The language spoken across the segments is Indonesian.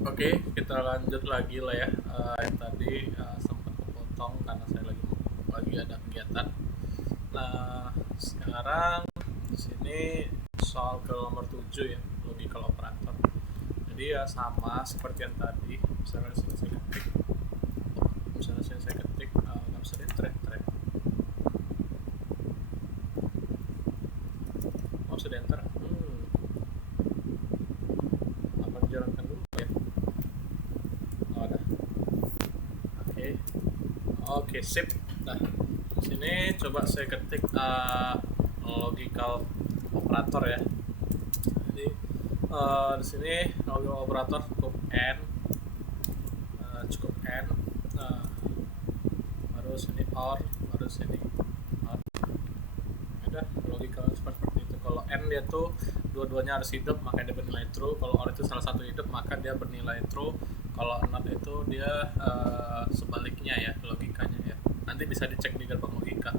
Oke, kita lanjut lagi lah ya. Yang tadi sempat kepotong karena saya lagi ada kegiatan. Nah, sekarang di sini soal ke nomor 7 ya, logical operator. Jadi ya sama seperti yang tadi. Misalnya sini saya ketik, nggak bisa enter. Oh, sudah enter. Apa dijalankan dulu ya? Oh, ada. Oke. Oke, sip. Nah, di sini coba saya ketik logical operator ya. Jadi di sini logical operator cukup n, uh, baru sini or, baru sini or. Ada logical seperti itu. Kalau n dia tuh dua-duanya harus hidup maka dia bernilai true. Kalau or itu salah satu hidup maka dia bernilai true. Kalau not itu dia sebaliknya ya logikanya ya. Nanti bisa dicek di gerbang logika.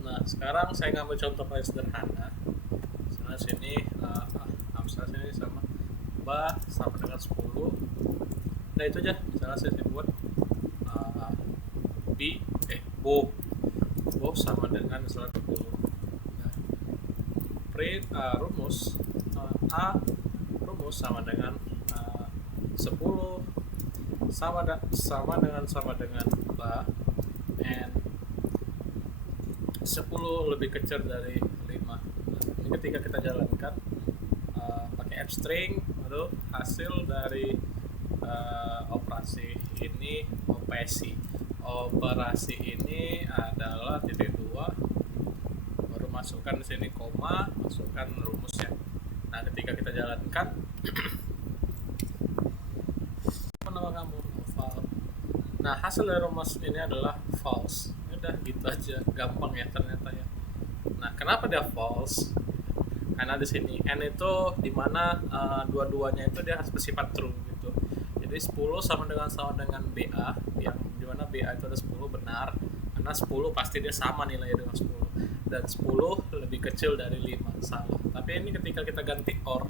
Nah, sekarang saya ngambil contoh paling sederhana. Misalnya sini misalnya sini sama dengan 10. Nah, itu aja. Misalnya saya buat uh, b bo sama dengan misalnya 20. Nah, print rumus a rumus sama dengan 10 sama dengan ba, and 10 lebih kecil dari 5. Nah, ini ketika kita jalankan pakai f string, lalu hasil dari operasi ini adalah titik 2, baru masukkan di sini koma, masukkan rumusnya. Nah, ketika kita jalankan apa nama kamu? Oval. Nah, hasil dari rumus ini adalah false. Udah gitu aja, gampang ya ternyata ya. Nah, kenapa dia false? Karena di sini n itu dimana dua-duanya itu dia harus bersifat true gitu. Jadi 10 sama dengan BA, yang dimana BA itu ada 10 benar, karena 10 pasti dia sama nilai dengan 10, dan 10 lebih kecil dari 5 salah. Tapi ini ketika kita ganti or,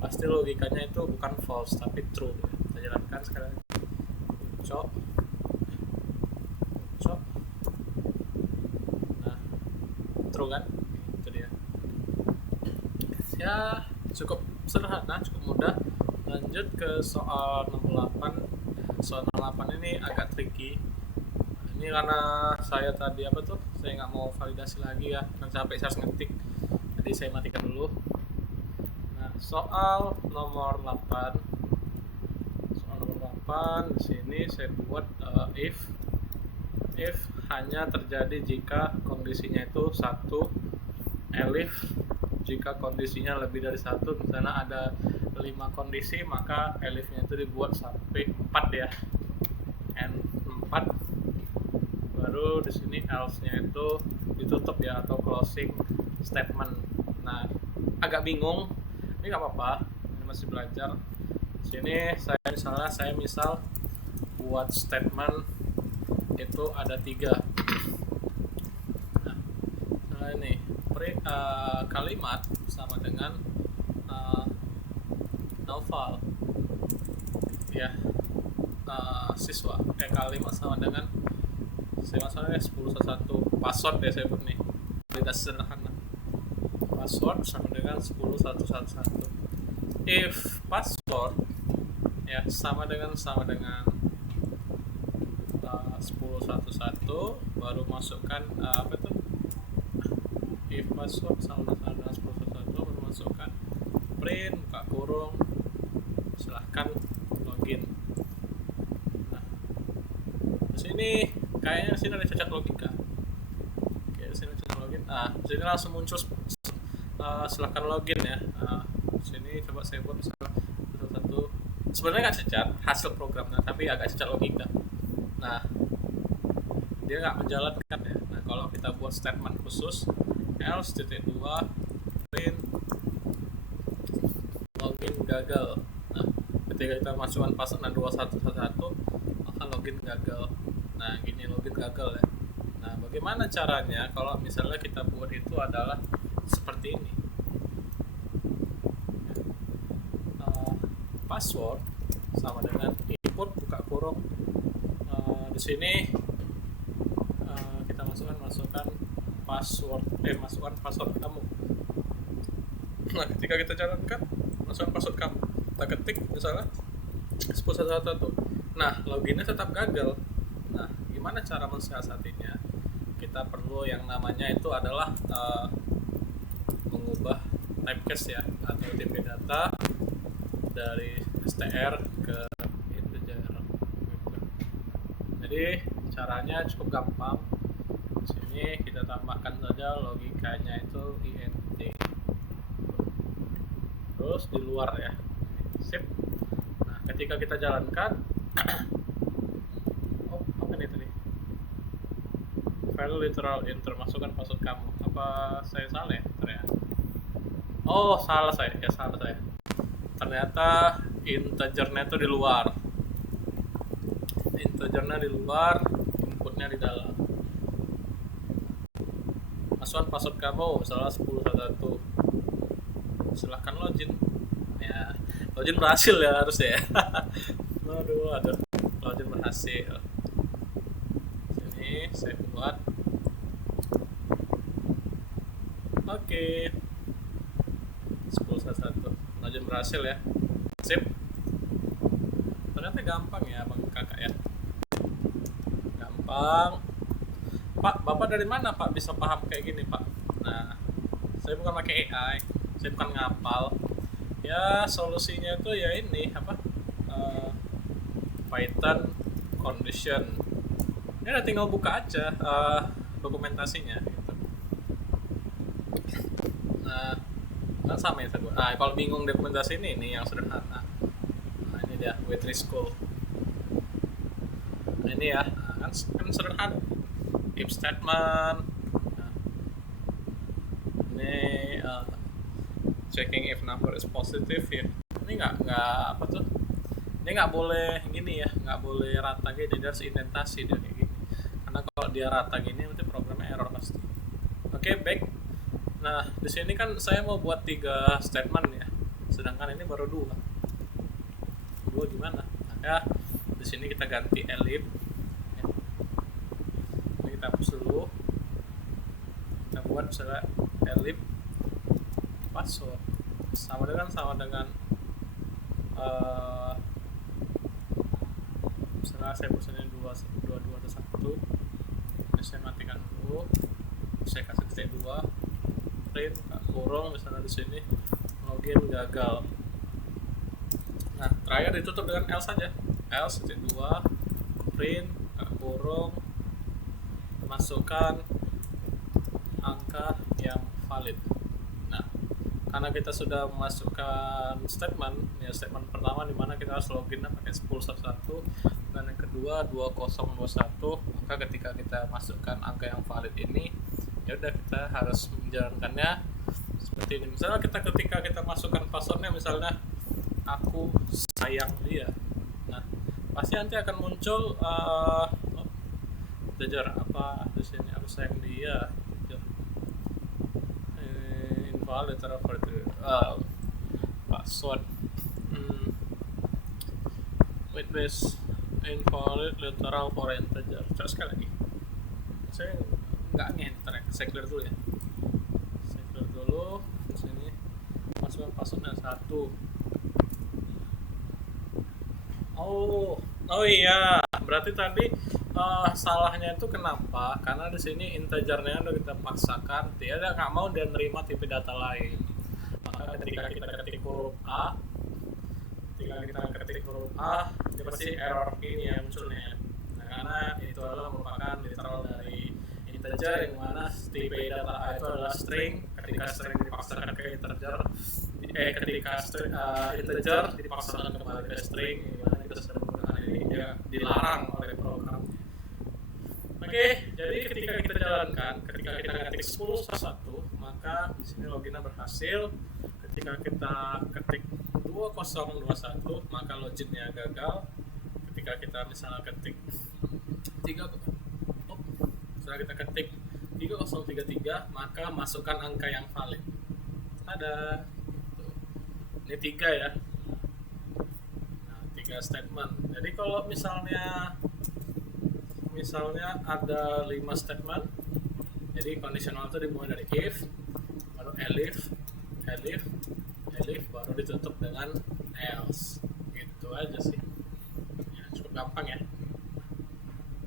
pasti logikanya itu bukan false tapi true. Kita jalankan sekarang. Cok. Nah, true kan? Itu dia. Ya, cukup sederhana, cukup mudah. Lanjut ke soal 68. Soal 68 ini agak tricky. Ini karena saya tadi saya nggak mau validasi lagi ya, kan sampai saya harus ngetik. Jadi saya matikan dulu. Nah, soal nomor 8. Di sini saya buat if hanya terjadi jika kondisinya itu 1, elif jika kondisinya lebih dari 1. Misalnya ada 5 kondisi, maka elifnya itu dibuat sampai 4 ya, n 4. Baru di sini else-nya itu ditutup ya, atau closing statement. Nah, agak bingung, ini nggak apa-apa, ini masih belajar. Di sini saya misal buat statement itu ada 3. Nah, ini kalimat sama dengan novel ya, siswa kalimat sama dengan saya 1011. Password ya saya buat nih, tidak sederhana. Password sama dengan 101111. If password ya sama dengan 1011, baru masukkan if password sama dengan 1011, baru masukkan print buka kurung, silahkan login. Nah, di sini kayaknya di sini ada cacat logika. Oke, di sini cacat login. Di sini langsung muncul silahkan login ya. Di sini coba saya buat misalnya satu. Sebenarnya nggak cacat hasil programnya, tapi agak cacat logika. Nah, dia nggak menjalankan ya. Nah, kalau kita buat statement khusus else titik 2 print login gagal. Nah, ketika kita masukkan password 2111, maka login gagal. Nah, gini login gagal ya. Nah, bagaimana caranya kalau misalnya kita buat itu adalah seperti ini. Password sama dengan input buka kurung. Di sini kita masukkan password kamu. Nah, ketika kita jalankan, masukkan password kamu, kita ketik misalnya 1011. Nah, loginnya tetap gagal. Nah, gimana cara mensiasatinya? Kita perlu yang namanya itu adalah mengubah typecast ya, atau TP data dari str ke integer gitu. Jadi caranya cukup gampang. Di sini kita tambahkan saja logikanya itu int, terus di luar ya, sip. Nah, ketika kita jalankan apa nih tadi, file literal enter, masukkan password kamu. Apa saya salah ya ternyata? Salah saya. Ternyata integernya itu di luar. Inputnya di dalam. Masukkan password kamu, misalnya 1011. Silahkan login. Ya, login berhasil ya harusnya ya. Aduh. Login berhasil. Sini saya buat. Oke. 1011. Login berhasil ya. Sip. Ternyata gampang ya Bang Kakak ya. Gampang. Pak, Bapak dari mana Pak bisa paham kayak gini Pak? Nah, saya bukan pakai AI, saya bukan ngapal. Ya, solusinya itu ya ini apa? Python condition. Ya tinggal buka aja dokumentasinya gitu. Nah, kan sama ya tadi. Nah, kalau bingung dokumentasi ini yang sederhana. Nah, ini dia Witry School. Nah, ini ya, kan sederhana. If statement. Nah, ini checking if number is positive ya. Ini nggak apa tuh? Ini nggak boleh gini ya, nggak boleh rata gini, dia harus indentasi dia kayak gini. Karena kalau dia rata gini nanti programnya error pasti. Oke, baik. Nah, di sini kan saya mau buat 3 statement ya, sedangkan ini baru 2. Gimana? Maka di sini kita ganti elif. Ya. Ini kita hapus dulu. Kita buat misalnya elif password sama dengan misalnya saya pesannya 221. Ini saya matikan dulu. Saya kasih titik 2. Print kurung misalnya di sini login gagal. Nah, terakhir ditutup dengan else saja. Else titik 2 print kurung masukkan angka yang valid. Nah, karena kita sudah memasukkan statement pertama di mana kita harus login pakai 1011 dan yang kedua 2021, maka ketika kita masukkan angka yang valid ini ya udah kita harus menjalankannya seperti ini. Misalnya ketika kita masukkan passwordnya misalnya aku sayang dia. Nah, pasti nanti akan muncul integer apa di sini, aku sayang dia. Invalid password with this invalid literal for integer. Terus sekali lagi saya nggak ngenter ya, saya clear dulu ya. Saya clear dulu di sini, masukkan passwordnya 1. Oh iya, berarti tadi salahnya itu kenapa? Karena di sini integernya udah kita paksakan, dia nggak mau dia nerima tipe data lain. Maka ketika kita ketik huruf A, dia pasti error ini yang munculnya. Nah, karena itu adalah merupakan literal dari integer yang mana tipe data A itu adalah string. Ketika string dipaksakan ke integer, integer dipaksakan kembali ke string, dimana kita sedang menggunakan ini dia dilarang oleh program. Oke, jadi ketika kita jalankan, ketika kita ketik 1011, maka di sini loginnya berhasil. Ketika kita ketik 2021, maka loginnya gagal. Ketika kita misalnya ketik 3033, maka masukkan angka yang valid. Ada ini 3 ya. Nah, 3 3 statement. Jadi kalau misalnya ada 5 statement, jadi conditional itu dimulai dari if, baru elif, baru ditutup dengan else. Gitu aja sih. Ya, cukup gampang ya.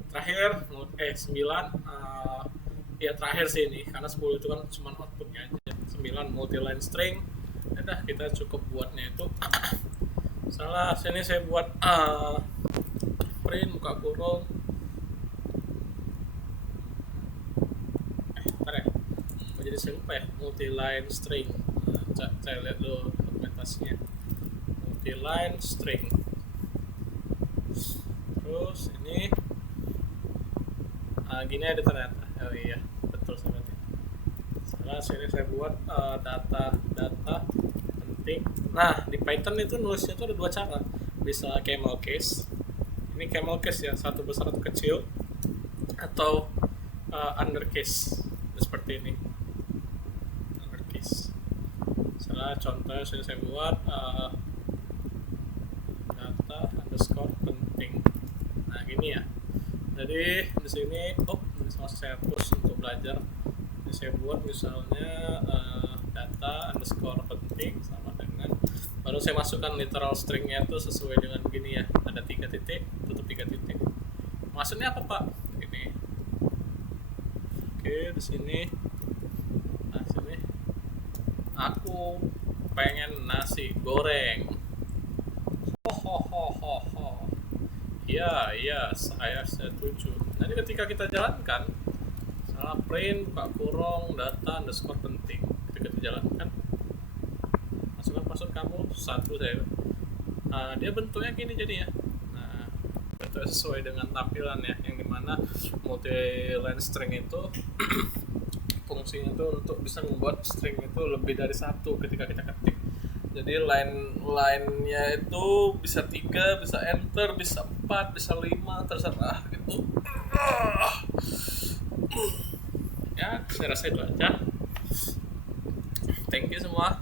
Terakhir 9 ya terakhir sih ini, karena 10 itu kan cuma outputnya aja. 9 multi-line string. Udah, kita cukup buatnya itu salah, sini saya buat print buka kurung ntar ya, jadi saya lupa ya, multi-line string. Saya lihat dulu dokumentasinya, multi-line string. Terus ini gini ada ternyata, oh iya betul sebenarnya salah, sini saya buat data penting. Nah, di Python itu nulisnya itu ada 2 cara, bisa camel case, ini camel case ya, satu besar satu kecil, atau undercase seperti ini, undercase. Salah, contoh sini saya buat data underscore penting. Nah gini ya, jadi di sini saya push untuk belajar. Ini saya buat misalnya data underscore penting sama dengan, baru saya masukkan literal stringnya itu sesuai dengan begini ya, ada 3 titik tutup 3 titik. Maksudnya apa pak? Ini oke, di sini. Nah sini aku pengen nasi goreng. Iya, saya setuju. Nanti ketika kita jalankan, salah print buka kurung data underscore penting, ketika kita jalankan, masukkan password kamu satu saya. Dia bentuknya gini jadinya. Nah, bentuknya sesuai dengan tampilan ya, yang dimana multi-line string itu fungsinya itu untuk bisa membuat string itu lebih dari satu ketika kita ketik. Jadi line-nya itu bisa 3, bisa enter, bisa 4, bisa 5, terserah gitu. Ya, saya rasa itu aja. Thank you semua.